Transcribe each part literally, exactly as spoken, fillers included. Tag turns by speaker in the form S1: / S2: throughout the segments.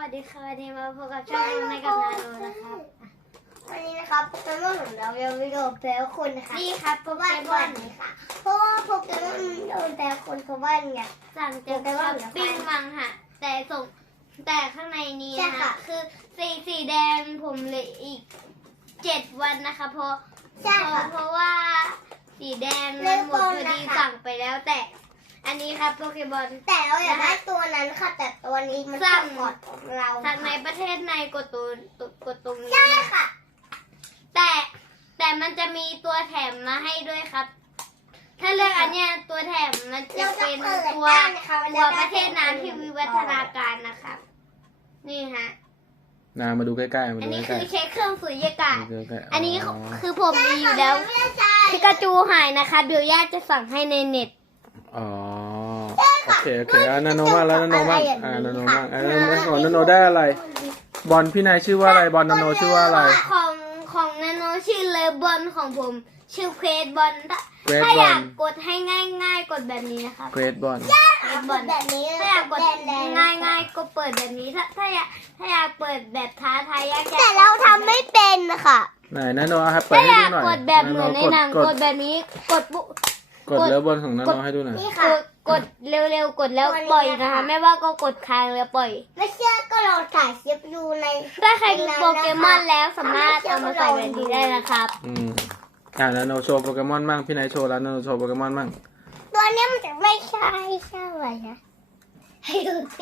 S1: วัสดีค่ะวันนี้มาพบกับช่องในกับนาโนนะครับ
S2: วันนี้นะครับโปเกมอนของเรายังไม่โดนแปลคนนะคะ
S1: นี่ครับโป
S2: เพราะ
S1: เก
S2: ว่าม
S1: อน
S2: นี่ค่ะเพราะว่าโปเกมอนโดนแปลคนเพราะว่าเนี่ย
S1: สั่งจากช้อปปิ้งมังฮะแต่ส่งแต่ข้างในนี้
S2: ใช่
S1: นะ
S2: ค่ะ
S1: คือสีสีแดงผมเหลยอีกเจ็ดวันนะคะเพราะ
S2: ใช่ค่ะ
S1: เพราะว่าสีแดง
S2: เริ่
S1: มัน
S2: ม
S1: หมดพอ
S2: ต้น
S1: ดี
S2: นะคะ
S1: สั่งไปแล้วแต่อันนี้ครับโปเกมอน
S2: แต่เราอยากได้ตัวนั้นค่ะ แต่ตัวนี้มัน
S1: สั่
S2: สั่
S1: ง
S2: งก่อนของเรา
S1: สั่งในประเทศในกดตัวกดตรงนี้
S2: ใช่
S1: นะ
S2: ค่ะ
S1: แต่แต่มันจะมีตัวแถมมาให้ด้วยครับ ถ้าเลือกอันเนี้ยตัวแถมมันจะ
S2: เราจะ
S1: เป็น
S2: เปิด
S1: ตัว
S2: ได้นะคะมัน
S1: ตัว
S2: จได้
S1: ประเทศน้ำที่วิวัฒนาการนะครับ นี่ฮะ
S3: นามาดูใกล้ๆมา
S1: อัน
S3: ดู
S1: นี้
S3: ใก
S1: คื
S3: ล้
S1: อเช็คเครื่องสุญญากาศ
S3: ๆดูใกล้ๆ
S1: อันนี้
S3: อ๋อ
S1: คือผมมีอยู่แล้ว
S2: ไม่ใช่
S1: พิกาจูหายนะคะเดี๋ยวย่าจะสั่งให้ในเน็ต
S3: อ๋อโอเคโอเคอ่ะนาโนมากแล้วนาโนมากอ่านาโนมากอ่านาโนของนาโนได้อะไร บอลพี่นายชื่อว่าอะไรบอลนาโนชื่อว่าอะไร
S1: ของของนาโนชื่อเลบอนของผม ชื่อเควสบอลถ้า
S3: เควส
S1: ถ้าอยาก
S3: บอล
S1: กดให้ง่ายๆ กดแบบนี้นะครับ
S3: เกรดบอล
S2: บอลแบบนี้
S1: ถ้าอยากกด
S2: แดงๆ
S1: ง่ายง่ายๆก็เปิดแบบนี้ถ้าถ้าอยากถ้าอยากเปิดแบบท้าทายยากๆ
S2: แต่เราทำไม่เป็นนะคะ
S3: ไหนนาโนเอาให้เปิด
S1: ถ้าอ
S3: ให้
S1: ยา
S3: ดู
S1: ก
S3: หน่อย
S1: กดแบบเหมือนใน
S3: กด
S1: หนัง
S3: ก
S1: ก
S3: ด
S1: ดแบบนี้กดปุ๊บ
S3: กดแล้วบอลของนาโนให้ดูหน่อย
S2: นี่
S1: ก
S2: ค่ะ
S1: ดกดเร็วๆกดแล้ว
S2: ตัวนี้
S1: ปล่อย
S2: นะ
S1: นะคะ คะไม่ว่าก็กดค้างแล้วปล่อย
S2: ไม่เชื่อก็ลองถ่ายคลิปดูใน
S1: ถ้าใครมีโปเกมอนแล้วสามารถเอามาใส่แบบนี้ได้นะครับ
S3: อืมอ่านาโนโชว์โปเกมอนมั่งพี่นายโชว์แล้วนาโนโชว์โปเกมอนมั่ง
S2: ตัวเนี้ยมันจะไม่ใช่ใช่ไหมนะให้ดูสิ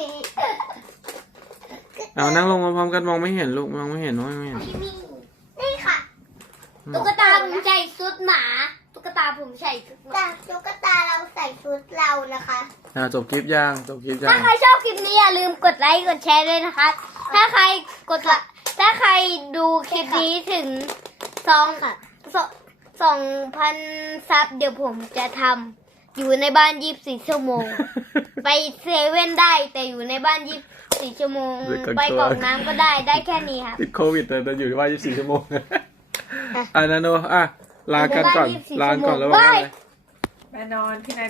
S3: เอานั่งลงมาพร้อมกันมองไม่เห็นลูกมองไม่เห็นมองไม่เห็น
S2: นี่ค่ะ
S1: ตุ๊กตาผมใส่ชุดหมาตุ๊กตาผมใส่ชุดหมา
S2: จากตุ๊กตาเราใส่ชุดเรานะคะ
S3: อ่าจบคลิปยังจบคลิปยั
S1: ถ้าง ใครชอบคลิปนี้อย่าลืมกดไลค์กดแชร์ด้วยนะคะ ถ้าใครกดละถ้าใครดูคลิปนี้ถึงสองสองสองพันซับเดี๋ยวผมจะทำอยู่ในบ้านยี่สิบสี่ชั่วโมง ไปเซเว่นได้แต่อยู่ในบ้านยี่สิบสี่ชั่วโมง ไปกรอกน้ำก็ได้ได้แค่นี้ค่ะ
S3: ติดโควิดแต่แต่อยู่ที่บ้านยี่สิบสี่ชั่วโมง อ่ะนาโนอ่ะลากันก่อน
S1: อยู่ในบ้านยี่สิบสี่
S3: ลาก่อนแล้ว
S1: ชั่วโมง
S3: ว่า
S1: บาย
S3: อะไร
S4: แม่นอนพี่นาย